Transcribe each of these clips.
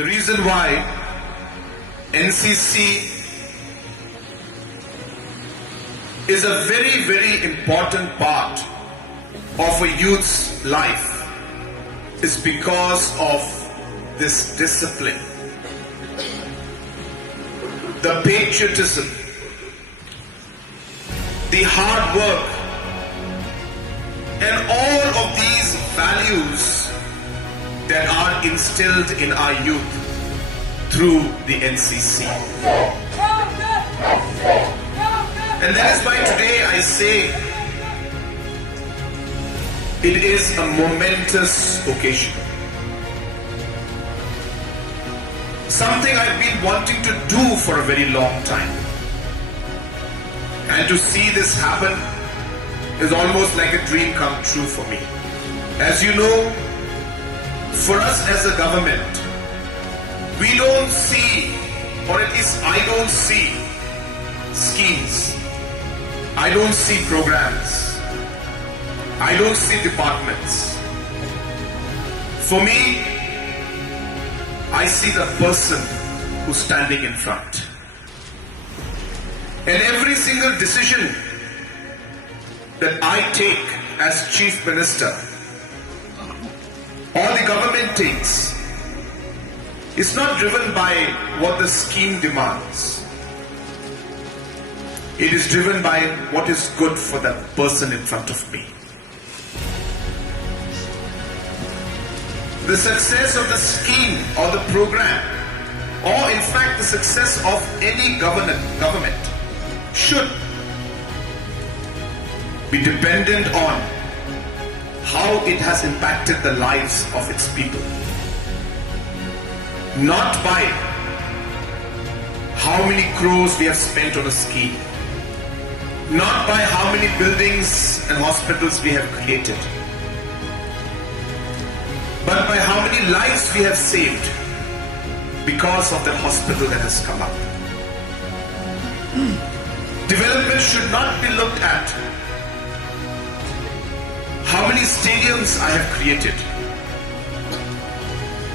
The reason why NCC is a very, very important part of a youth's life is because of this discipline, the patriotism, the hard work, and all of these values that are instilled in our youth through the NCC. And that is why today I say it is a momentous occasion. Something I've been wanting to do for a very long time. And to see this happen is almost like a dream come true for me. As you know, for us as a government, we don't see, or at least I don't see, schemes. I don't see programs. I don't see departments. For me, I see the person who's standing in front. And every single decision that I take as Chief Minister or the government takes is not driven by what the scheme demands. It is driven by what is good for the person in front of me. The success of the scheme or the program, or in fact the success of any government should be dependent on how it has impacted the lives of its people. Not by how many crores we have spent on a scheme. Not by how many buildings and hospitals we have created. But by how many lives we have saved because of that hospital that has come up. Development should not be looked at how many stadiums I have created,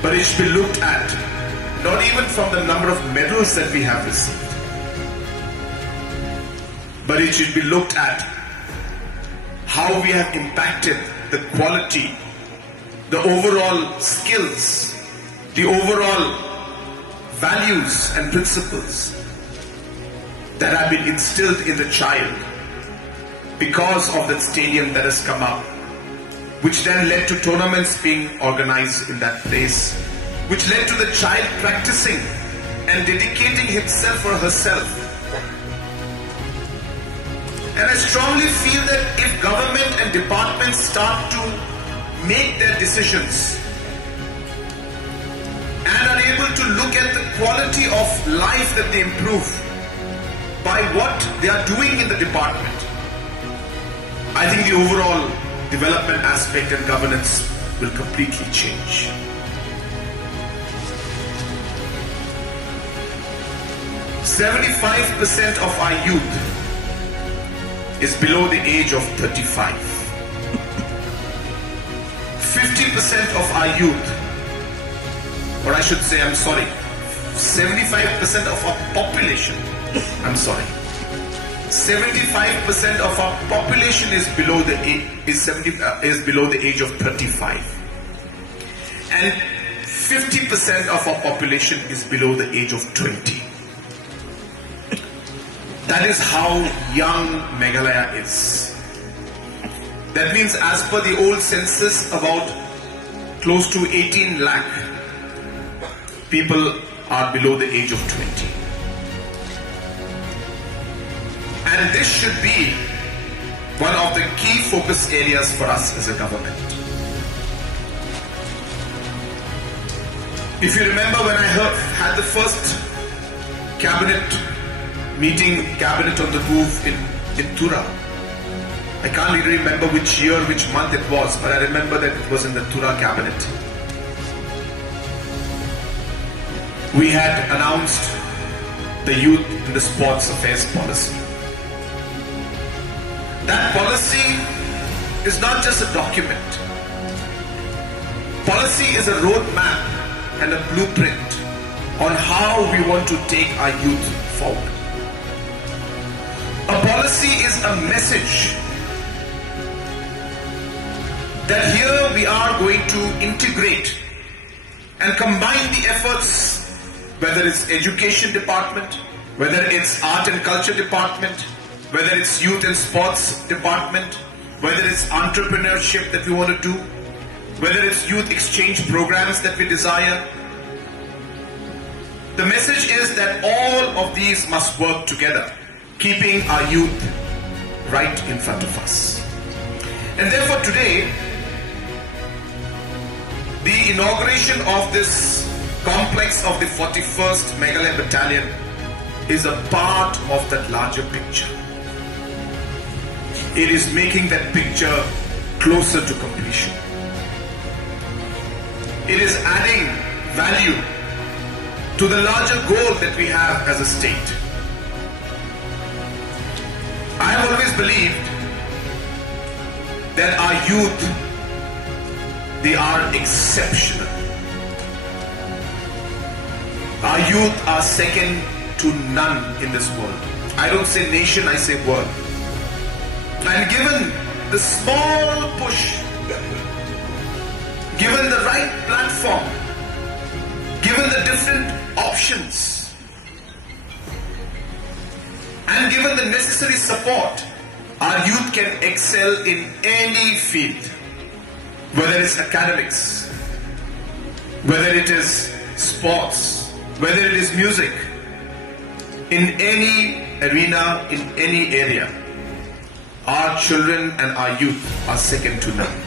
but it should be looked at not even from the number of medals that we have received, but it should be looked at how we have impacted the quality, the overall skills, the overall values and principles that have been instilled in the child because of that stadium that has come up, which then led to tournaments being organized in that place, which led to the child practicing and dedicating himself or herself. And I strongly feel that if government and departments start to make their decisions and are able to look at the quality of life that they improve by what they are doing in the department, I think the overall development aspect and governance will completely change. "75% of our youth is below the age of 35. 50% of our youth, or I should say, 75% of our population, 75% of our population is below the age of 35, and 50% of our population is below the age of 20. That is how young Meghalaya is. That means, as per the old census, about close to 18 lakh people are below the age of 20. And this should be one of the key focus areas for us as a government. If you remember, when I had the first cabinet meeting, cabinet on the move in Tura, I can't really remember which year, which month it was, but I remember that it was in the Tura cabinet. We had announced the youth in the sports affairs policy. That policy is not just a document. Policy is a roadmap and a blueprint on how we want to take our youth forward. A policy is a message that here we are going to integrate and combine the efforts, whether it's education department, whether it's art and culture department, whether it's youth and sports department, whether it's entrepreneurship that we want to do, whether it's youth exchange programs that we desire. The message is that all of these must work together, keeping our youth right in front of us. And therefore today, the inauguration of this complex of the 41st Meghalaya Battalion is a part of that larger picture. It is making that picture closer to completion. It is adding value to the larger goal that we have as a state. I have always believed that our youth, they are exceptional. Our youth are second to none in this world. I don't say nation, I say world. And given the small push, given the right platform, given the different options, and given the necessary support, our youth can excel in any field, whether it's academics, whether it is sports, whether it is music, in any arena, in any area. Our children and our youth are second to none.